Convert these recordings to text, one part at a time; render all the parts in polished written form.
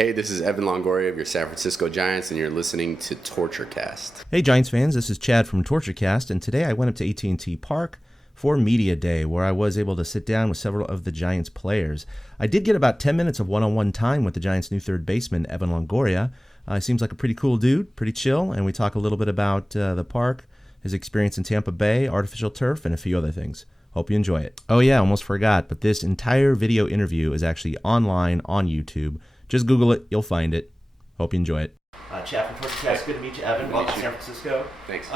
Hey, this is Evan Longoria of your San Francisco Giants, and you're listening to TortureCast. Hey, Giants fans, this is Chad from TortureCast, and today I went up to AT&T Park for Media Day, where I was able to sit down with several of the Giants players. I did get about 10 minutes of one-on-one time with the Giants' new third baseman, Evan Longoria. He seems like a pretty cool dude, pretty chill, and we talk a little bit about the park, his experience in Tampa Bay, artificial turf, and a few other things. Hope you enjoy it. Oh yeah, almost forgot, but this entire video interview is actually online on YouTube. Just Google it, you'll find it. Hope you enjoy it. Chad from TortureCast, good to meet you, Evan. Welcome to San Francisco. Thanks.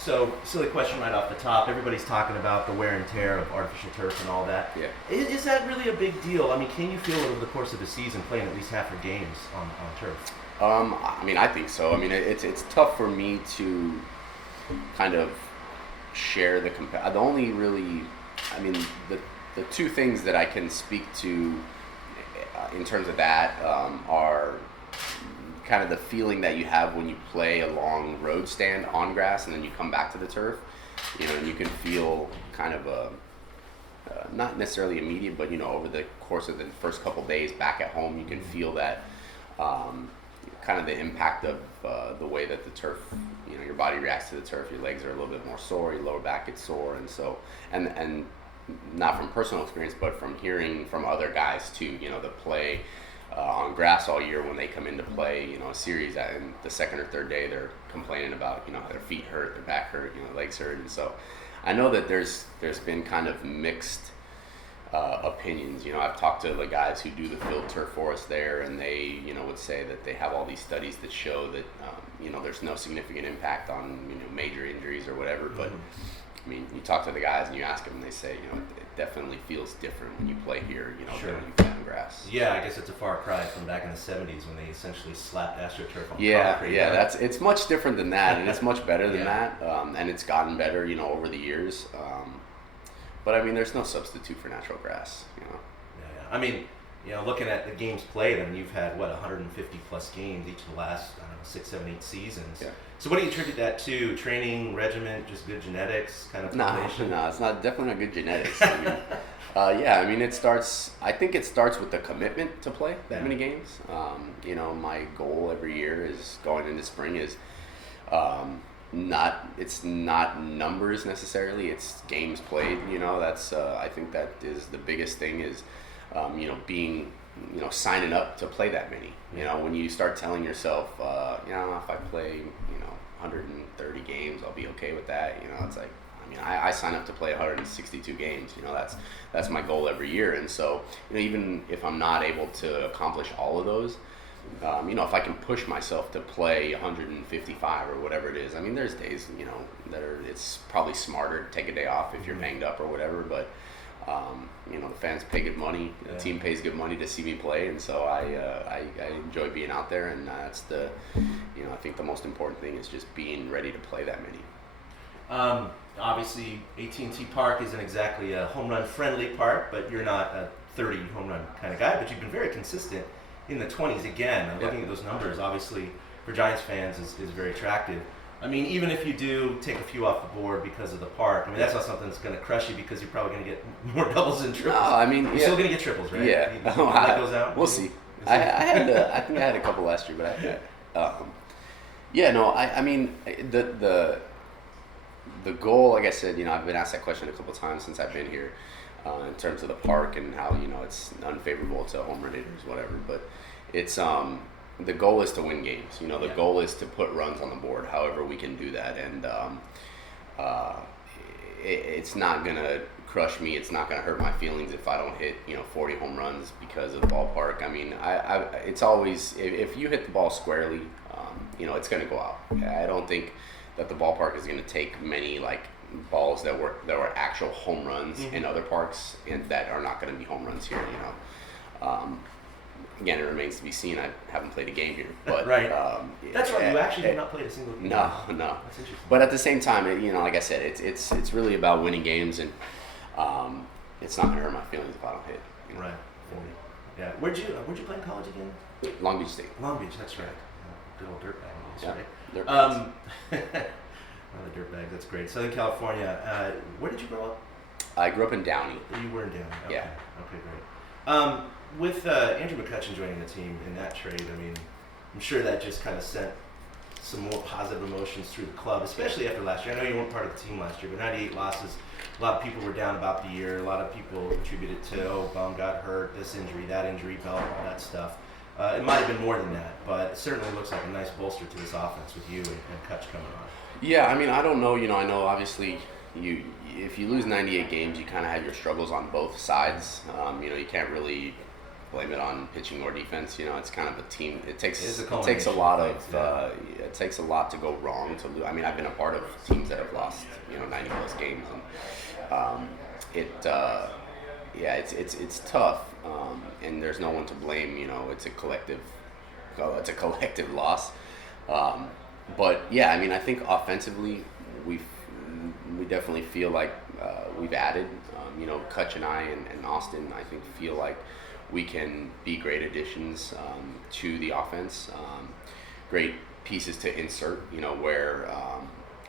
So, silly question right off the top. Everybody's talking about the wear and tear of artificial turf and all that. Yeah. Is that really a big deal? I mean, can you feel it over the course of the season playing at least half your games on turf? I mean, I think so. I mean, it's tough for me to kind of share the only really, I mean, the two things that I can speak to in terms of that are kind of the feeling that you have when you play a long road stand on grass and then you come back to the turf, you know, and you can feel kind of a not necessarily immediate, but you know, over the course of the first couple days back at home, you can feel that kind of the impact of the way that the turf, you know, your body reacts to the turf. Your legs are a little bit more sore, your lower back gets sore, and so and not from personal experience, but from hearing from other guys too, you know, that play on grass all year. When they come into play, you know, a series, and the second or third day they're complaining about, you know, their feet hurt, their back hurt, you know, legs hurt. And so I know that there's been kind of mixed opinions. You know, I've talked to the guys who do the field turf for us there, and they, you know, would say that they have all these studies that show that you know, there's no significant impact on, you know, major injuries or whatever. But I mean, you talk to the guys and you ask them, and they say, you know, it definitely feels different when you play here, you know, than when you play on grass. Yeah, I guess it's a far cry from back in the 70s when they essentially slapped AstroTurf on concrete. Yeah, it's much different than that, and it's much better than that, and it's gotten better, you know, over the years. But I mean, there's no substitute for natural grass, you know. Yeah. I mean, you know, looking at the games played, I mean, you've had, 150 plus games each of the last, 6, 7, 8 seasons. Yeah. So what do you attribute that to? Training, regiment, just good genetics, kind of combination? No, it's not, definitely not good genetics. I mean, I mean, I think it starts with the commitment to play that many games. You know, my goal every year is going into spring is it's not numbers necessarily, it's games played. You know, that's I think that is the biggest thing is you know, being, you know, signing up to play that many. You know, when you start telling yourself, you know, if I play, you know, 130 games, I'll be okay with that. You know, it's like, I mean, I sign up to play 162 games. You know, that's my goal every year. And so, you know, even if I'm not able to accomplish all of those, you know, if I can push myself to play 155 or whatever it is, I mean, there's days, you know, it's probably smarter to take a day off if you're banged up or whatever, but you know, the fans pay good money, the team pays good money to see me play, and so I enjoy being out there, and that's the, you know, I think the most important thing is just being ready to play that many. Obviously, AT&T Park isn't exactly a home run friendly park, but you're not a 30 home run kind of guy, but you've been very consistent in the 20s again. Looking at those numbers, obviously, for Giants fans is very attractive. I mean, even if you do take a few off the board because of the park, I mean, that's not something that's going to crush you because you're probably going to get more doubles than triples. No, I mean, you're still going to get triples, right? Yeah. That goes out? We'll see. I think I had a couple last year, but I mean, the goal, like I said, you know, I've been asked that question a couple times since I've been here, in terms of the park and how, you know, it's unfavorable to home run hitters, whatever, but it's, the goal is to win games. You know, the goal is to put runs on the board, however we can do that. And it's not going to crush me. It's not going to hurt my feelings if I don't hit, you know, 40 home runs because of the ballpark. I mean, it's always, if you hit the ball squarely, you know, it's going to go out. I don't think that the ballpark is going to take many, like, balls that were actual home runs in other parks and that are not going to be home runs here, you know. Again, it remains to be seen. I haven't played a game here, but right. That's right. You actually have not played a single game. No. That's interesting. But at the same time, you know, like I said, it's really about winning games, and it's not gonna hurt my feelings if I don't hit. You know? Right. Yeah. Where'd you play in college again? Long Beach State. Long Beach. That's right. Good old dirtbag. Right. Dirtbags. One of the dirtbags. That's great. Southern California. Where did you grow up? I grew up in Downey. You were in Downey. Okay. Yeah. Okay, great. with Andrew McCutchen joining the team in that trade, I mean, I'm sure that just kind of sent some more positive emotions through the club, especially after last year. I know you weren't part of the team last year, but 98 losses. A lot of people were down about the year. A lot of people attributed to, Bum got hurt, this injury, that injury, Belt, all that stuff. It might have been more than that, but it certainly looks like a nice bolster to this offense with you and Kutch coming on. Yeah, I mean, I don't know. I know obviously if you lose 98 games, you kind of have your struggles on both sides. You can't really blame it on pitching or defense. It's kind of a team. It takes a lot of it takes a lot to go wrong to lose. I mean, I've been a part of teams that have lost 90 plus games, and it's tough, and there's no one to blame. It's a collective loss. But yeah, I mean, I think offensively we definitely feel like we've added. Kutch and I and Austin, I think, feel like we can be great additions to the offense. Great pieces to insert. Where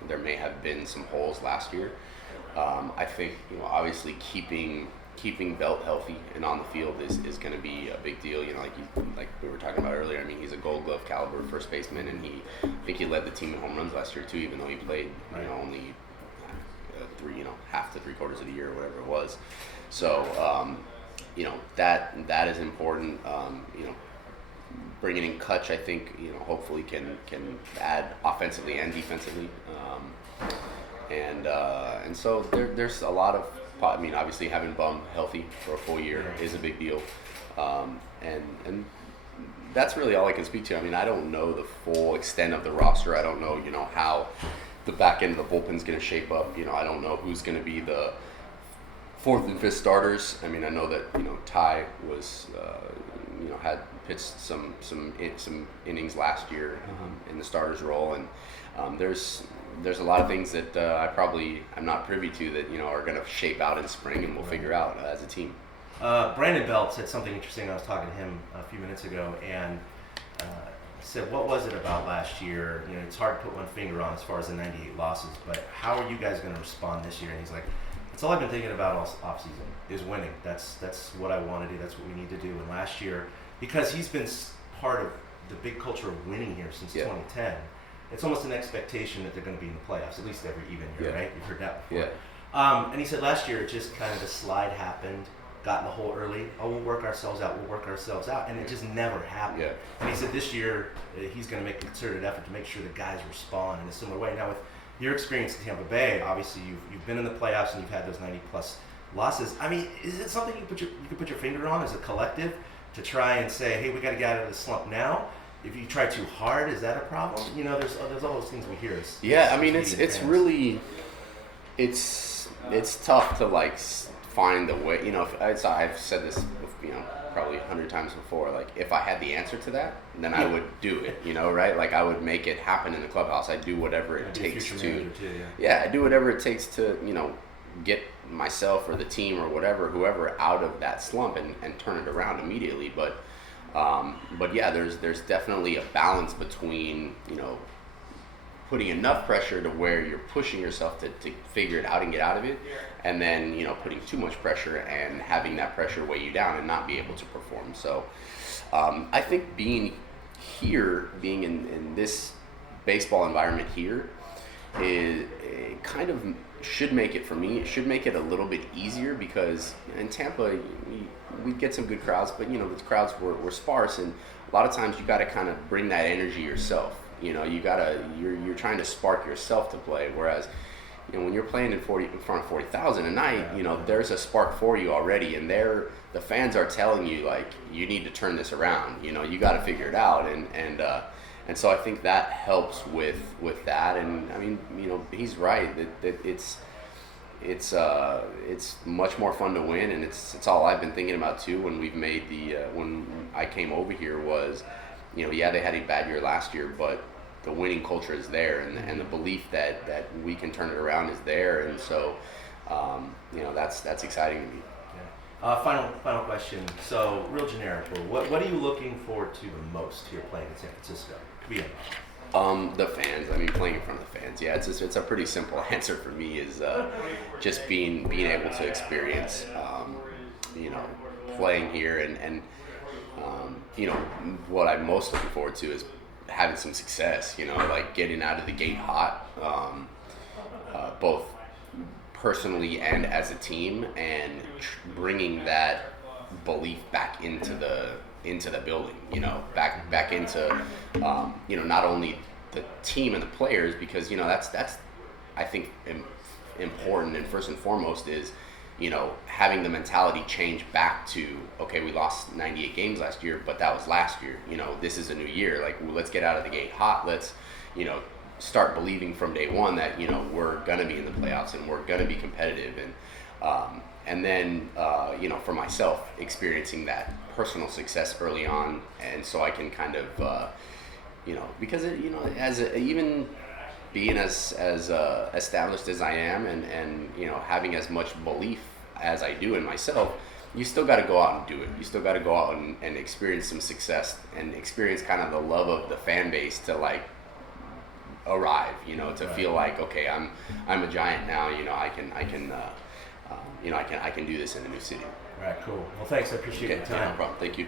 there may have been some holes last year. I think obviously keeping Belt healthy and on the field is going to be a big deal. Like we were talking about earlier. I mean, he's a Gold Glove caliber first baseman, and I think he led the team in home runs last year too, even though he played only half to 3/4 of the year or whatever it was. So that is important. Bringing in Kutch, I think hopefully can add offensively and defensively. And so there's a lot of. I mean, obviously having Bum healthy for a full year is a big deal, and that's really all I can speak to. I mean, I don't know the full extent of the roster. I don't know, how the back end of the bullpen's going to shape up. I don't know who's going to be the fourth and fifth starters. I mean, I know that Ty was had pitched some innings last year in the starters role, and there's a lot of things that I'm not privy to that are going to shape out in spring, and we'll figure out as a team. Brandon Belt said something interesting. I was talking to him a few minutes ago, and said, "What was it about last year? It's hard to put one finger on as far as the 98 losses, but how are you guys going to respond this year?" And he's like, "That's all I've been thinking about all offseason is winning. That's what I want to do. That's what we need to do." And last year, because he's been part of the big culture of winning here since 2010. It's almost an expectation that they're going to be in the playoffs, at least every even year, right? You've heard that before. Yeah. And he said last year, it just kind of the slide happened, got in the hole early. We'll work ourselves out. And it just never happened. Yeah. And he said this year, he's going to make a concerted effort to make sure the guys respond in a similar way. Now, with your experience in Tampa Bay, obviously you've been in the playoffs and you've had those 90-plus losses. I mean, is it something you could put your finger on as a collective to try and say, hey, we got to get out of the slump now? If you try too hard, is that a problem? There's all those things we hear. I mean, it's really, it's tough to find the way. I've said this, probably 100 times before. Like, if I had the answer to that, then I would do it. Right? Like, I would make it happen in the clubhouse. I do whatever it takes to. I do whatever it takes to get myself or the team or whoever out of that slump and turn it around immediately. But yeah, there's definitely a balance between putting enough pressure to where you're pushing yourself to figure it out and get out of it, and then putting too much pressure and having that pressure weigh you down and not be able to perform. So I think being in this baseball environment here is kind of should make it, for me, it should make it a little bit easier, because in Tampa we get some good crowds, but the crowds were sparse, and a lot of times you got to kind of bring that energy yourself. You're trying to spark yourself to play, whereas when you're playing in front of 40,000 a night, there's a spark for you already, and the fans are telling you, like, you need to turn this around. You got to figure it out, and so I think that helps with that. And I mean, he's right that it's much more fun to win, and it's all I've been thinking about too. When we've made when I came over here was, they had a bad year last year, but the winning culture is there, and the belief that we can turn it around is there, and so that's exciting to me. Final question. So, real generic, what are you looking forward to the most here playing in San Francisco? The fans. I mean, playing in front of the fans. Yeah, it's a pretty simple answer for me. Is just being able to experience, playing here, and you know, what I'm most looking forward to is having some success, you know, like getting out of the gate hot, both personally and as a team, and bringing that belief back into the building, you know, back into you know, not only the team and the players, because, you know, that's I think important, and first and foremost is, you know, having the mentality change back to, okay, we lost 98 games last year, but that was last year. You know, this is a new year. Like, let's get out of the gate hot. Let's, you know, start believing from day one that, you know, we're gonna be in the playoffs and we're gonna be competitive. And then, you know, for myself, experiencing that personal success early on, and so I can kind of, you know, because it, you know, even being as established as I am, and you know, having as much belief as I do in myself, you still got to go out and do it. You still got to go out and experience some success, and experience kind of the love of the fan base to, like, arrive. You know, to feel like, okay, I'm a Giant now. You know, I can you know, I can do this in a new city. All right, cool. Well, thanks. I appreciate your time. Yeah, no problem. Thank you.